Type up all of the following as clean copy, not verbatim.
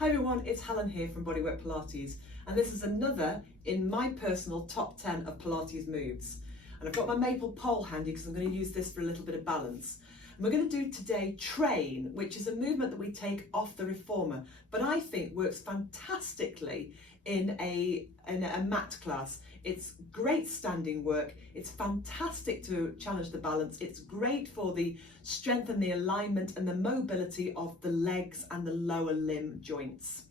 Hi everyone, it's Helen here from Bodywork-Pilates, and this is another in my personal top 10 of Pilates moves. And I've got my maple pole handy because I'm going to use this for a little bit of balance. And we're going to do today Train, which is a movement that we take off the reformer, but I think works fantastically in a mat class. It's great standing work, it's fantastic to challenge the balance, it's great for the strength and the alignment and the mobility of the legs and the lower limb joints.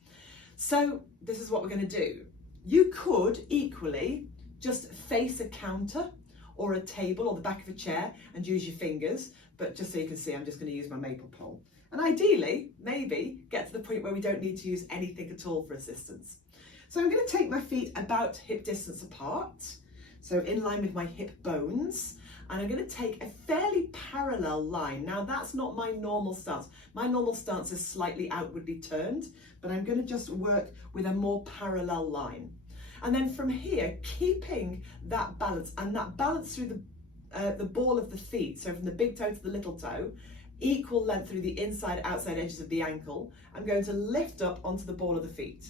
So this is what we're going to do. You could equally just face a counter or a table or the back of a chair and use your fingers, but just so you can see, I'm just going to use my maple pole. And ideally, maybe get to the point where we don't need to use anything at all for assistance. So I'm going to take my feet about hip distance apart, so in line with my hip bones, and I'm going to take a fairly parallel line. Now that's not my normal stance. My normal stance is slightly outwardly turned, but I'm going to just work with a more parallel line. And then from here, keeping that balance, and that balance through the ball of the feet, so from the big toe to the little toe, equal length through the inside outside edges of the ankle, I'm going to lift up onto the ball of the feet.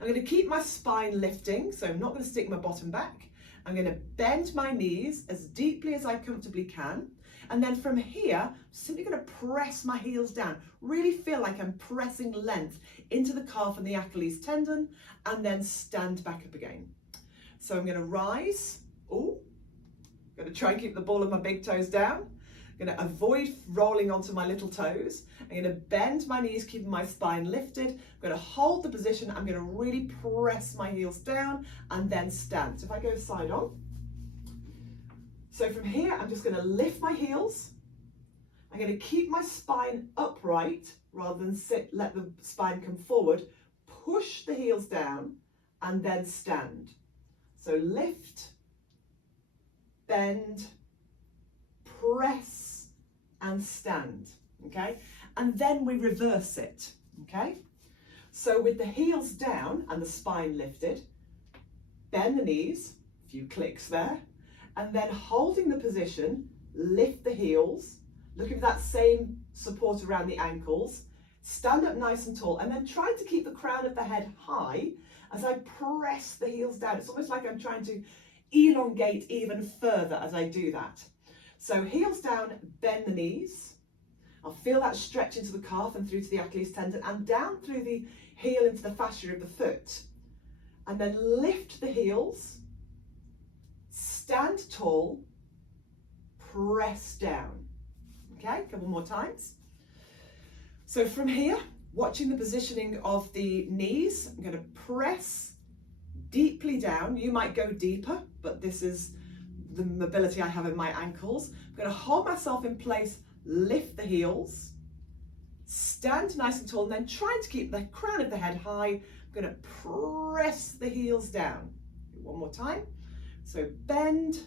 I'm going to keep my spine lifting, so I'm not going to stick my bottom back. I'm going to bend my knees as deeply as I comfortably can. And then from here, I'm simply going to press my heels down. Really feel like I'm pressing length into the calf and the Achilles tendon, and then stand back up again. So I'm going to rise. I'm going to try and keep the ball of my big toes down. I'm going to avoid rolling onto my little toes. I'm going to bend my knees, keeping my spine lifted. I'm going to hold the position. I'm going to really press my heels down and then stand. So if I go side on. So from here, I'm just going to lift my heels. I'm going to keep my spine upright rather than let the spine come forward. Push the heels down and then stand. So lift, bend, press and stand, okay? And then we reverse it, okay? So with the heels down and the spine lifted, bend the knees, a few clicks there, and then holding the position, lift the heels, looking for that same support around the ankles, stand up nice and tall, and then try to keep the crown of the head high as I press the heels down. It's almost like I'm trying to elongate even further as I do that. So heels down, bend the knees. I'll feel that stretch into the calf and through to the Achilles tendon and down through the heel into the fascia of the foot. And then lift the heels, stand tall, press down. Okay, a couple more times. So from here, watching the positioning of the knees, I'm going to press deeply down. You might go deeper, but this is the mobility I have in my ankles. I'm going to hold myself in place, lift the heels, stand nice and tall, and then trying to keep the crown of the head high. I'm going to press the heels down. One more time. So bend,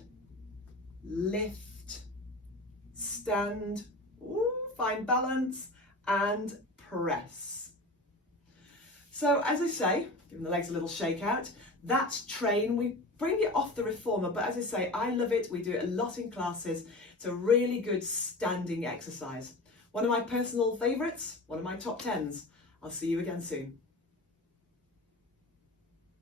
lift, stand, find balance, and press. So as I say, giving the legs a little shake out, that's Train. We bring it off the reformer, but as I say, I love it. We do it a lot in classes. It's a really good standing exercise. One of my personal favourites, one of my top 10s. I'll see you again soon.